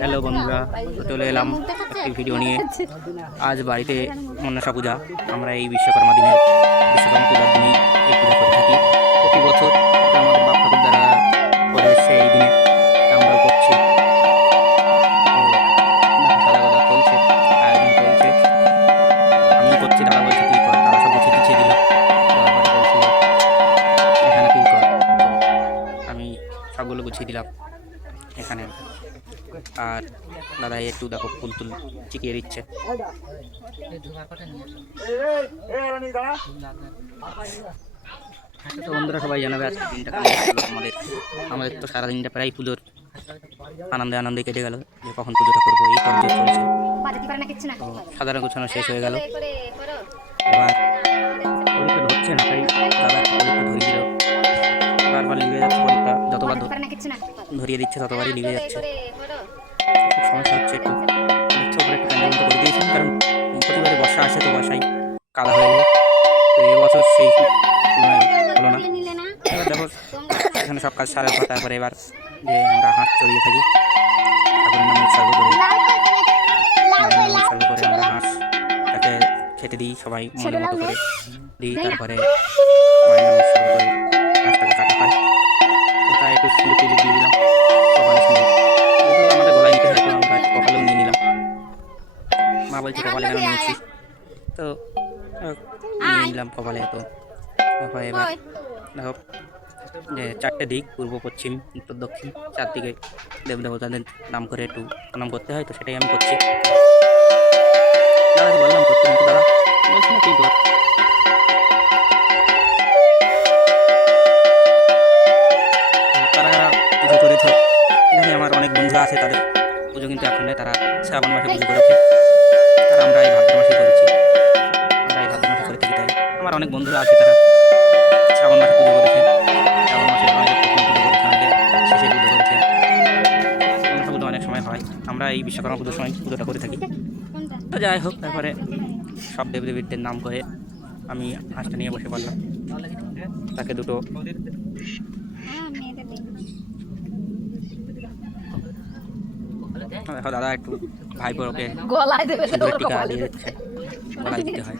Hello বন্ধুরা, চলে এলাম একটি ভিডিও নিয়ে। আজ বাড়িতে মনসা পূজা। আমরা এই বিশ্বকর্মা পূজার দিনেই এই পূজা করে থাকি প্রতি বছর। এটা আমাদের বাপ ঠাকুর দ্বারা করে এসছে এই দিনে, আমরাও করছি। সাদা কথা চলছে, আয়োজন চলছে, আমি করছি, দাদা বলছে কী কর, দাদা সব কিছু পিছিয়ে দিল। তারপরে বলছে এখানে কী কর, আমি সবগুলো গুছিয়ে দিলাম এখানে। আর দাদা একটু দেখো ফুল তুল চিকিয়ে দিচ্ছে। তো বন্ধুরা সবাই জানাবে আজকে দিনটা কেমন কাটলো আমাদের। আমাদের তো সারাদিনটা প্রায় পুজোর আনন্দে আনন্দে কেটে গেল, যে কখন পুজোটা করবো এই পর্যায়ে চলছে। তো সাধারণ গোছানো শেষ হয়ে গেল, এবার প্রদীপটা ধরছে না, তাই দাদা প্রদীপটা ধরিয়ে দিল। বারবার লিভে যাচ্ছে প্রদীপটা, যতবার ধরিয়ে দিচ্ছে ততবারই লিভে যাচ্ছে। খুব সমস্যা হচ্ছে একটু। দেখছি ওপরে একটু প্যান্ডেল মতো করে দিয়েছেন, কারণ প্রতিবারে বর্ষা আসে, তো বর্ষায় কাদা হয়ে যায়। তো এবছর সেই তুলনায় হলো না। এবার দেখো এখানে সব কাজ সারার পর তারপরে এবার যে আমরা হাঁস চড়িয়ে থাকি ঠাকুরের নামে উৎসর্গ করে, উৎসর্গ করে আমরা হাঁসটাকে খেতে দিই, সবাই মনের মতো করে দিই। তারপরে মায়ের নামে উৎসর্গ করে হাঁসটাকে কাটা হয়। তো তাই একটু সুন্দর দিয়ে দিলাম কপালে সুন্দর। এগুলো আমাদের গলায় নিতে হয়, তো আমরা একটু কপালেও নিয়ে নিলাম। মা বলছে কপালে কেন নিয়েছিস, তো নিয়ে নিলাম কপালে। তো তারপরে এবার দেখো যে চারটে দিক, পূর্ব পশ্চিম উত্তর দক্ষিণ, চারদিকে দেবদেবতাদের নাম করে একটু প্রণাম করতে হয়, তো সেটাই আমি করছি। দাদাকে বললাম করতে, কিন্তু দাদা বলছি না তুই কর। তারা পুজো করেছ, এখানে আমার অনেক বন্ধুরা আছে, তাদের পুজো কিন্তু এখন নেই, তারা শ্রাবণ মাসে পুজো করেছে। আর আমরা এই ভাদ্র মাসে করেছি, আমরা এই ভাদ্র মাসে করে থাকি। তাই আমার অনেক বন্ধুরা আছে, তারা শ্রাবণ মাসে পুজো করেছে, শ্রাবণ মাসে অনেকে প্রথম পুজো করেছে, অনেকে শেষে পুজো করেছে। মনসা পুজো অনেক সময় হয়, আমরা এই বিশ্বকর্মা পুজোর সময় পুজোটা করে থাকি। তো যাই হোক, তারপরে সব দেবদেবীদের নাম করে আমি হাঁসটা নিয়ে বসে পড়লাম। তাকে দুটো দেখো দাদা একটু ভাইপোকে সিঁদুরের টিকা দিয়ে দিচ্ছে, গলায় দিতে হয়।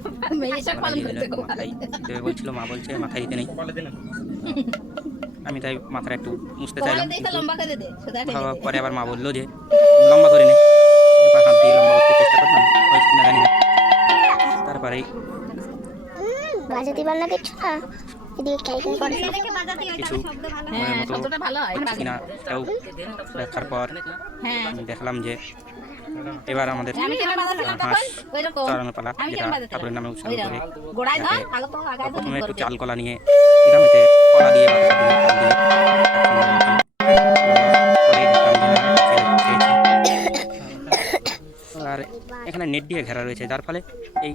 মাথায় দেবে বলছিল, মা বলছে মাথায় দিতে নেই। আমি তাই মাথাটা একটু মুছতে চাইলাম, পরে আবার মা বললো যে লম্বা করে নে। এবার হাত দিয়ে লম্বা করতে চেষ্টা করলাম, হয়েছে কিনা জানি না। তারপরেই কিছু মনের মতো কিনা সেটাও দেখার পর আমি দেখলাম যে এবার আমাদের হাঁস চড়ানো পালা, যেটা ঠাকুরের নামে উৎসর্গ করে। প্রথমে একটু চাল কলা নিয়ে দিলাম, এতে কলা দিয়ে আর এখানে নেট দিয়ে ঘেরা রয়েছে, যার ফলে এই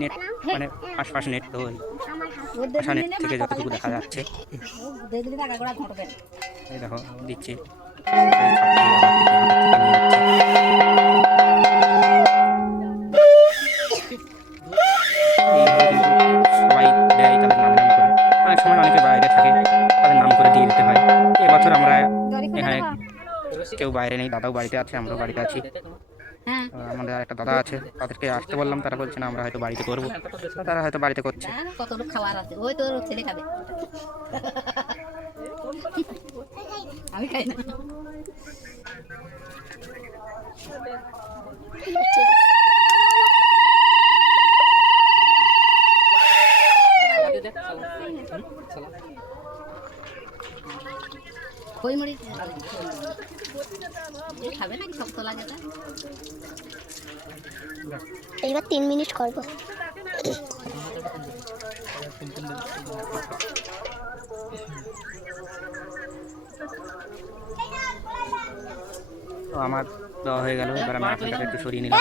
নেট মানে আশপাশ নেট, তো আশা নেট থেকে যতটুকু দেখা যাচ্ছে এই দেখো দিচ্ছি। সবাই দেয় তাদের নাম করে, অনেক সময় অনেকে বাইরে থাকে, তাদের নাম করে দিয়ে দিতে হয়। এবছর আমরা এখানে কেউ বাইরে নেই, দাদাও বাড়িতে আছে, আমরাও বাড়িতে আছি। আমাদের একটা দাদা আছে, তাদেরকে আসতে বললাম, তারা বলছে না আমরা হয়তো বাড়িতে করবো, তারা হয়তো বাড়িতে করছে। কত লোক খাবার আছে, ওই তোর ছেলে খাবে, আমি খাই না। কই মুড়ি খাবে না, শক্ত লাগে না। এইবার 3 মিনিট করবো। তো আমার দেওয়া হয়ে গেল, এবার আমি হাঁসটাকে একটু সরিয়ে নিলাম,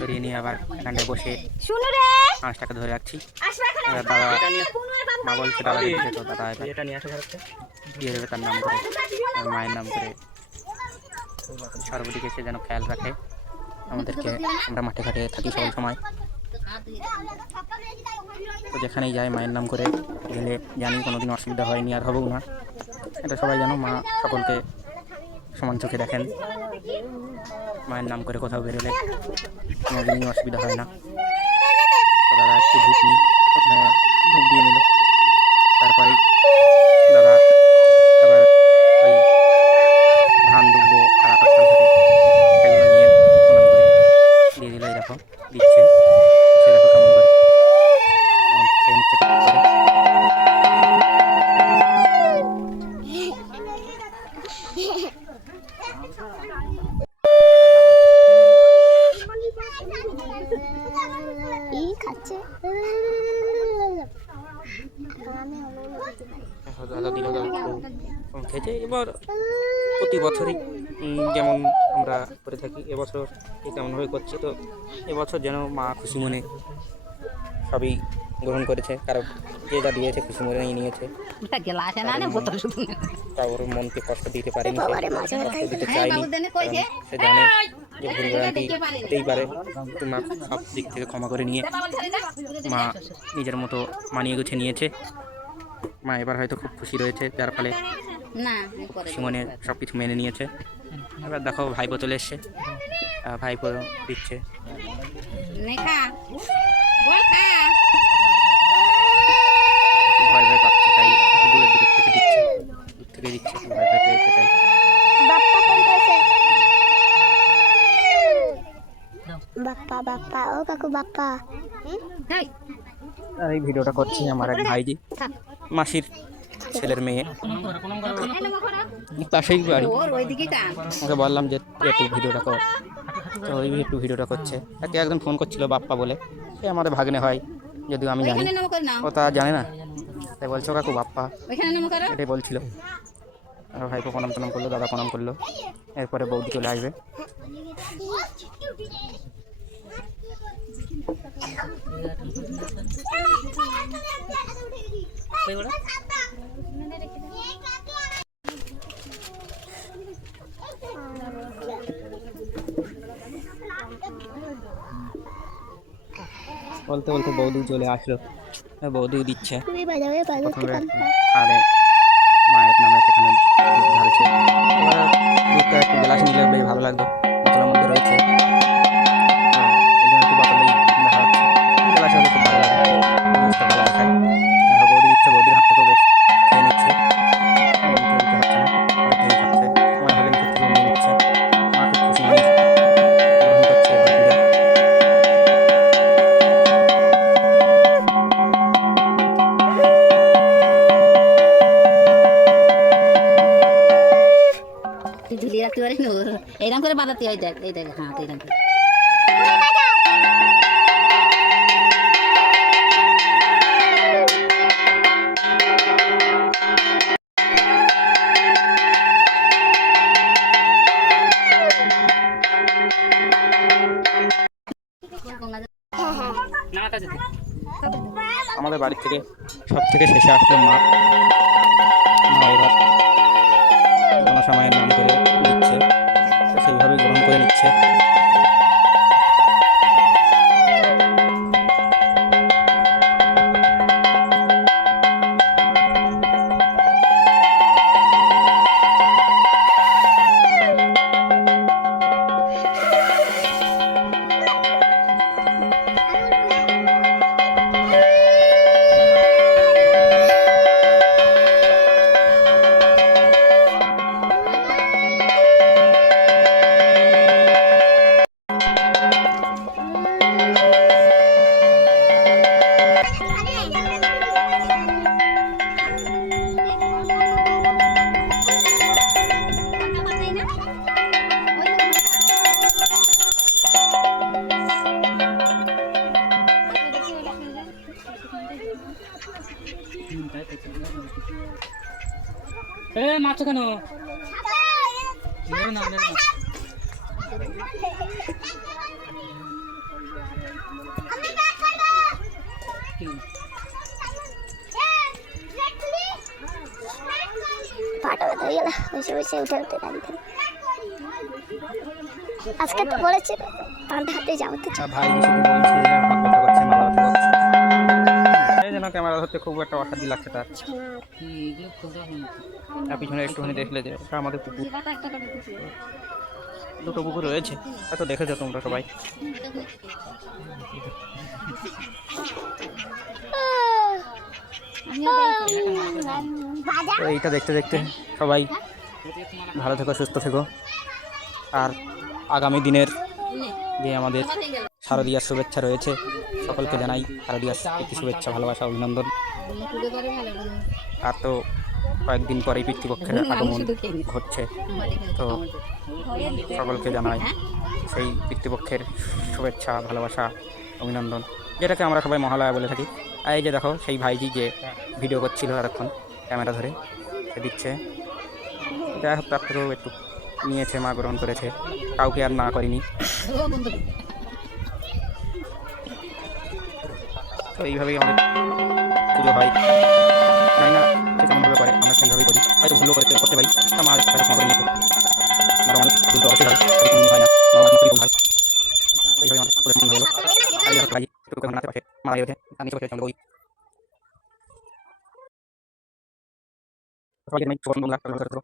সরিয়ে নিয়ে আবার এখানটায় বসে হাঁসটাকে ধরে রাখছি। এবার দাদা মা বলছে দাদা দিচ্ছে, তো দাদা এটা নিয়ে দিয়ে দেবে তার নাম করে, মায়ের নাম করে। সর্বদিকে সে যেন খেয়াল রাখে আমাদেরকে, আমরা মাঠে ঘাটে থাকি সকল সময়, তো যেখানেই যাই মায়ের নাম করে গেলে জানি কোনোদিন অসুবিধা হয়নি আর হবেও না। এটা সবাই জানো, মা সকলকে সমান চোখে দেখেন। মায়ের নাম করে কোথাও বেরোলে কোনোদিনই অসুবিধা হয় না। তো দাদা একটু ধূপ নিয়ে প্রথমে ধূপ দিয়ে নিল, তারপরেই দাদা আবার ওই ধান দুব্ব আর আতপ চাল থাকে সেগুলো নিয়ে প্রণাম করে দিয়ে দিল। এই দেখো দিচ্ছে, সে দেখো কেমন করে খেয়ে নিচ্ছে টুক করে। ই খাচ্ছে। দাদা দিল, দাদা কম খেয়েছে। এবার প্রতি বছরই যেমন আমরা করে থাকি, এবছর তেমনভাবে করছি। তো এবছর যেন মা খুশি মনে সবই গ্রহণ করেছে, কারণ যে যা দিয়েছে খুশি মনে নিয়েছে। ওটা গেলাস না না বোতল শুধু না। তা ওর মনকে কষ্ট দিতে পারেনি, বাবারে মাছ ধরে সে দিতে হ্যাঁ চায়নি। বাবু দেনে কইছে কারণ সে জানে যে ভুলভ্রান্তি হতেই পারে, কিন্তু মা সব দিক থেকে ক্ষমা করে নিয়ে মা নিজের মতো মানিয়ে গুছিয়ে নিয়েছে। মা এবার হয়তো খুব খুশি রয়েছে, যার ফলে না করে খুশি মনে সব কিছু মেনে নিয়েছে। এবার দেখো ভাইপো চলে এসছে, ভাইপো দিচ্ছে। নে খা বল খা। একটু ভয় ভয় পাচ্ছে, তাই একটু দূরের থেকে দিচ্ছে, দূর থেকে দিচ্ছে, একটু ভয় ভয় পেয়েছে তাই। বাপ্পা ফোন করেছে। বাপ্পা বাপ্পা, ও কাকু বাপ্পা। যাই আর এই ভিডিওটা করছি আমার এক ভাইজি, মাসির ছেলের মেয়ে, পাশেই বাড়ি। ওর ওইদিকে কাম ওকে বললাম যে একটু ভিডিওটা কর, তো ওই একটু ভিডিওটা করছে। তাকে একজন ফোন করছিল বাপ্পা বলে, সে আমাদের ভাগ্নে হয়, যদিও আমি জানি, ওইখানে নাম করে নাও, ও তা জানে না, তাই বলছো কাকু বাপ্পা, ওইখানে নাম করো। এটাই বলছিল। আর ভাইপো প্রণাম টনাম করলো, দাদা প্রণাম করলো, এরপরে বৌদি চলে আসবে। বলতে বলতে বৌদি চলে আসলো, বৌদিও দিচ্ছে। তুমি বাজাবে বাজাতে প্রথমে পারবে। আরে মায়ের নামে সেখানে দুধ ঢালছে। এবার দুধটা একটু গ্লাস নিলে বেশ ভালো লাগতো, বোতলের মধ্যে রয়েছে, তো এই জন্য একটু বোতলেই দেখা হচ্ছে। গ্লাসে হলে খুব ভালো লাগে, জিনিসটা ভালো দেখায়। বৌদি দিচ্ছে, বৌদির হাত থেকেও বেশ খেয়ে নিচ্ছে, বৌদিকে দিতে হচ্ছে না, খেয়ে খাচ্ছে। সময় হলে নিজের থেকেও নিয়ে নিচ্ছে। মা খুব খুশি মনে গ্রহণ করছে এবার পুজো। তুই ঝুলি রাখতে পারিস না, এইরকম করে বাঁধাতে হয়। দেখ এই দেখ, হ্যাঁ এইরকম করে। হ্যাঁ হ্যাঁ। আমাদের বাড়ি থেকে সব থেকে শেষে আসলো মা। মা এবার মনসা মায়ের নাম করে দিচ্ছে, তো সেইভাবেই গ্রহণ করে নিচ্ছে। মাছ কেন পাটা ব্যথা হয়ে গেল বসে বসে উঠে উঠে দাঁড়িয়ে। আজকে তো বলেছে পান্ডা হাতে যাবো তো। ভাই শুধু বলছে যে হাত ব্যথা করছে, মাথা ব্যথা করছে, এই যেন ক্যামেরা ধরতে খুব একটা অশান্তি লাগছে তার। এগুলো খুলতে আর পিছনে একটুখানি দেখলে যে এটা আমাদের পুকুর, দুটো পুকুর রয়েছে, হয়তো দেখেছো তোমরা সবাই। তো এইটা দেখতে দেখতে সবাই ভালো থেকো, সুস্থ থেকো। আর আগামী দিনের যে আমাদের শারদীয়ার শুভেচ্ছা রয়েছে, সকলকে জানাই শারদীয়ার প্রীতি শুভেচ্ছা, ভালোবাসা, অভিনন্দন। আর তো কয়েকদিন পরেই পিতৃপক্ষের আগমন হচ্ছে, তো সকলকে জানাই সেই পিতৃপক্ষের শুভেচ্ছা, ভালোবাসা, অভিনন্দন, যেটাকে আমরা সবাই মহালয়া বলে থাকি। আর এই যে দেখো সেই ভাইজি যে ভিডিও করছিল এতক্ষণ ক্যামেরা ধরে, সে দিচ্ছে। যাই হোক, তার থেকেও একটু নিয়েছে, মা গ্রহণ করেছে, কাউকে আর না করিনি। তো এইভাবেই আমাদের পুজো হয়, জানি না সে কেমনভাবে করে, আমরা সেইভাবেই করি, হয়তো ভুলও করতে পারি, তা মা তাকে ক্ষমা করে নিয়েছে। আমরা মানুষ, ভুল তো অবশ্যই হয়, কোনো হয় না, আমার ভুল হয়। এইভাবে আমাদের পুজো সম্পন্ন হলো। আর এই দেখো ভাই একটু নাচে পাশে মারা গেছে, আর নিচে বসে ওই সবাইকে শুভ সন্ধ্যা।